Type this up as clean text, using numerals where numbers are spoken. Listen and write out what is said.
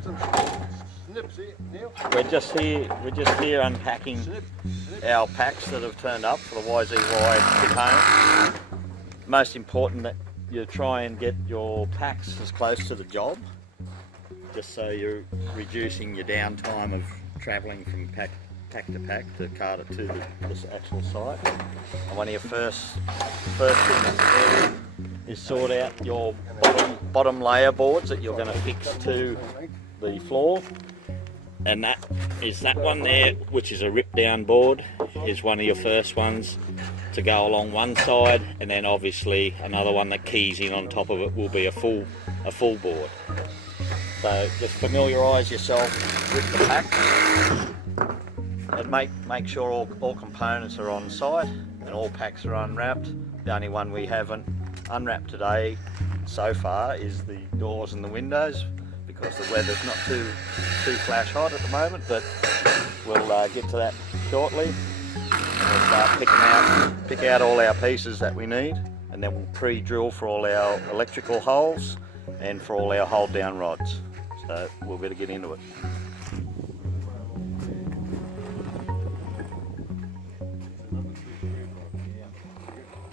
got some snips here, Neil. We're just here unpacking our packs that have turned up for the YZY components. Most important that you try and get your packs as close to the job, just so you're reducing your downtime of travelling from pack to pack to cart it to this actual site. And one of your first things to do is sort out your bottom layer boards that you're going to fix to the floor. And that is that one there, which is a rip down board, is one of your first ones to go along one side, and then obviously another one that keys in on top of it will be a full board. So just familiarise yourself with the pack and make sure all components are on site and all packs are unwrapped. The only one we haven't unwrapped today so far is the doors and the windows, because the weather's not too flash hot at the moment, but we'll get to that shortly. And we'll start pick out all our pieces that we need, and then we'll pre-drill for all our electrical holes and for all our hold down rods. So we'll better get into it.